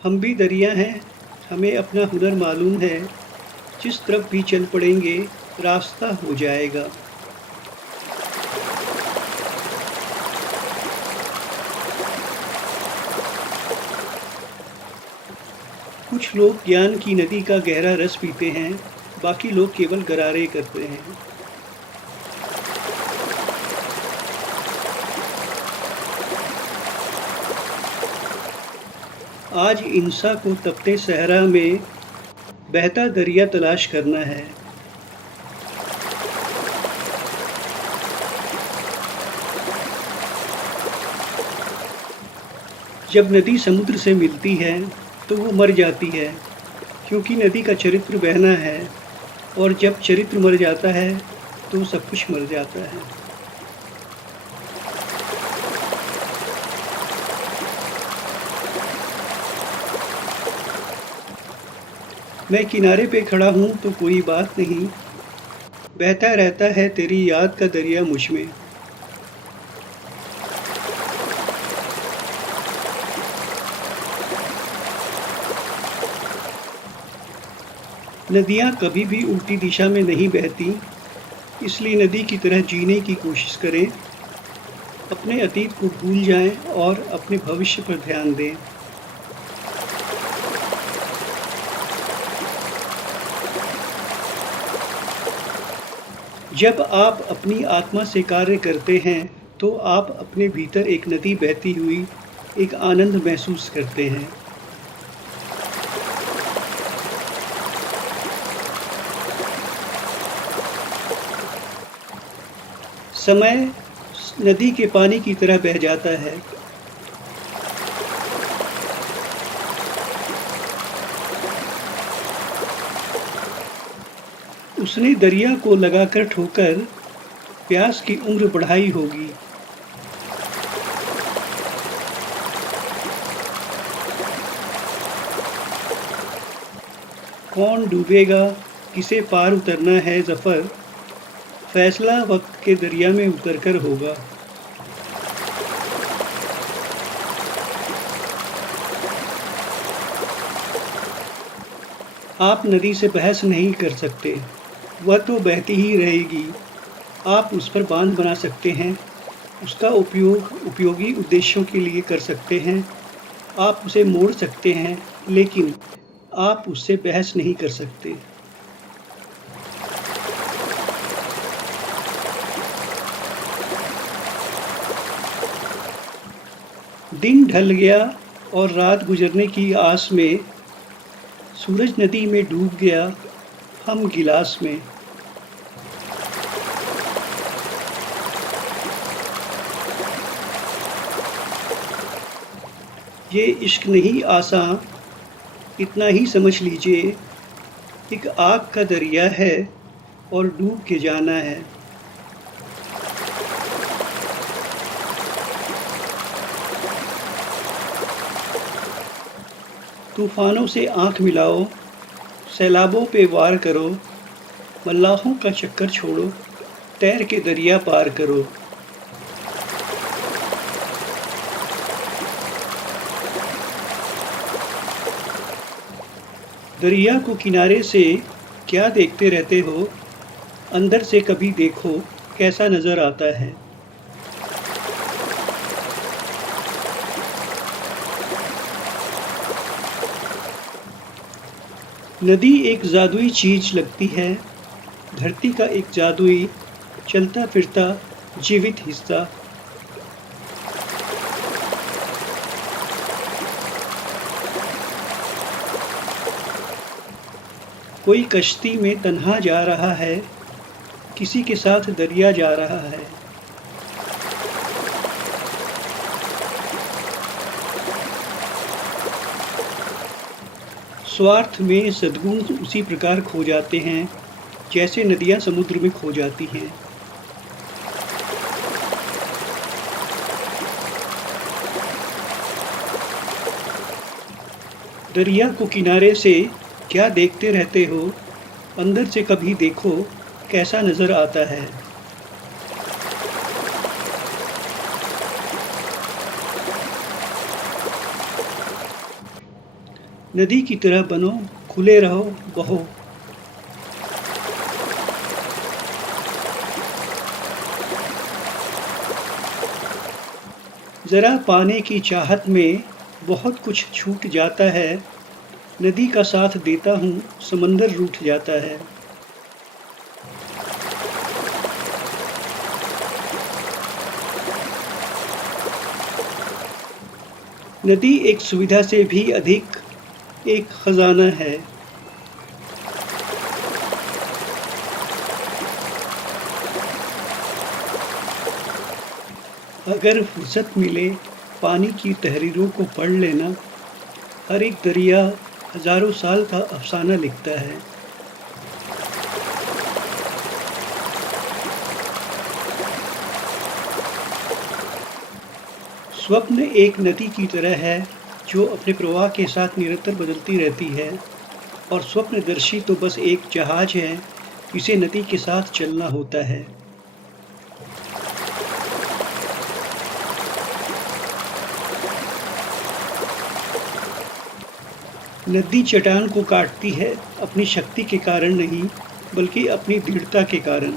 हम भी दरिया हैं, हमें अपना हुनर मालूम है, जिस तरफ भी चल पड़ेंगे, रास्ता हो जाएगा। कुछ लोग ज्ञान की नदी का गहरा रस पीते हैं, बाकी लोग केवल गरारे करते हैं। आज इंसा को तपते सहरा में बहता दरिया तलाश करना है। जब नदी समुद्र से मिलती है तो वो मर जाती है, क्योंकि नदी का चरित्र बहना है, और जब चरित्र मर जाता है तो सब कुछ मर जाता है। मैं किनारे पे खड़ा हूँ तो कोई बात नहीं, बहता रहता है तेरी याद का दरिया मुझ में। नदियाँ कभी भी उल्टी दिशा में नहीं बहती, इसलिए नदी की तरह जीने की कोशिश करें, अपने अतीत को भूल जाएं और अपने भविष्य पर ध्यान दें। जब आप अपनी आत्मा से कार्य करते हैं तो आप अपने भीतर एक नदी बहती हुई एक आनंद महसूस करते हैं। समय नदी के पानी की तरह बह जाता है। उसने दरिया को लगाकर ठोकर प्यास की उम्र बढ़ाई होगी। कौन डूबेगा, किसे पार उतरना है ज़फ़र, फैसला वक्त के दरिया में उतरकर होगा। आप नदी से बहस नहीं कर सकते, वह तो बहती ही रहेगी। आप उस पर बांध बना सकते हैं, उसका उपयोग उपयोगी उद्देश्यों के लिए कर सकते हैं। आप उसे मोड़ सकते हैं, लेकिन आप उससे बहस नहीं कर सकते। दिन ढल गया और रात गुजरने की आस में सूरज नदी में डूब गया, हम गिलास में। ये इश्क नहीं आसान, इतना ही समझ लीजिए, एक आग का दरिया है और डूब के जाना है। तूफानों से आँख मिलाओ, सैलाबों पे वार करो, मल्लाहों का चक्कर छोड़ो, तैर के दरिया पार करो। दरिया को किनारे से क्या देखते रहते हो, अंदर से कभी देखो कैसा नज़र आता है। नदी एक जादुई चीज़ लगती है, धरती का एक जादुई चलता फिरता जीवित हिस्सा। कोई कश्ती में तन्हा जा रहा है, किसी के साथ दरिया जा रहा है। स्वार्थ में सद्गुण उसी प्रकार खो जाते हैं, जैसे नदियाँ समुद्र में खो जाती हैं। दरिया को किनारे से क्या देखते रहते हो, अंदर से कभी देखो कैसा नज़र आता है। नदी की तरह बनो, खुले रहो, बहो। ज़रा पाने की चाहत में बहुत कुछ छूट जाता है, नदी का साथ देता हूँ, समंदर रूठ जाता है। नदी एक सुविधा से भी अधिक एक खजाना है। अगर फुर्सत मिले पानी की तहरीरों को पढ़ लेना, हर एक दरिया हजारों साल का अफसाना लिखता है। स्वप्न एक नदी की तरह है जो अपने प्रवाह के साथ निरंतर बदलती रहती है, और स्वप्नदर्शी तो बस एक जहाज है जिसे नदी के साथ चलना होता है। नदी चट्टान को काटती है अपनी शक्ति के कारण नहीं, बल्कि अपनी दृढ़ता के कारण।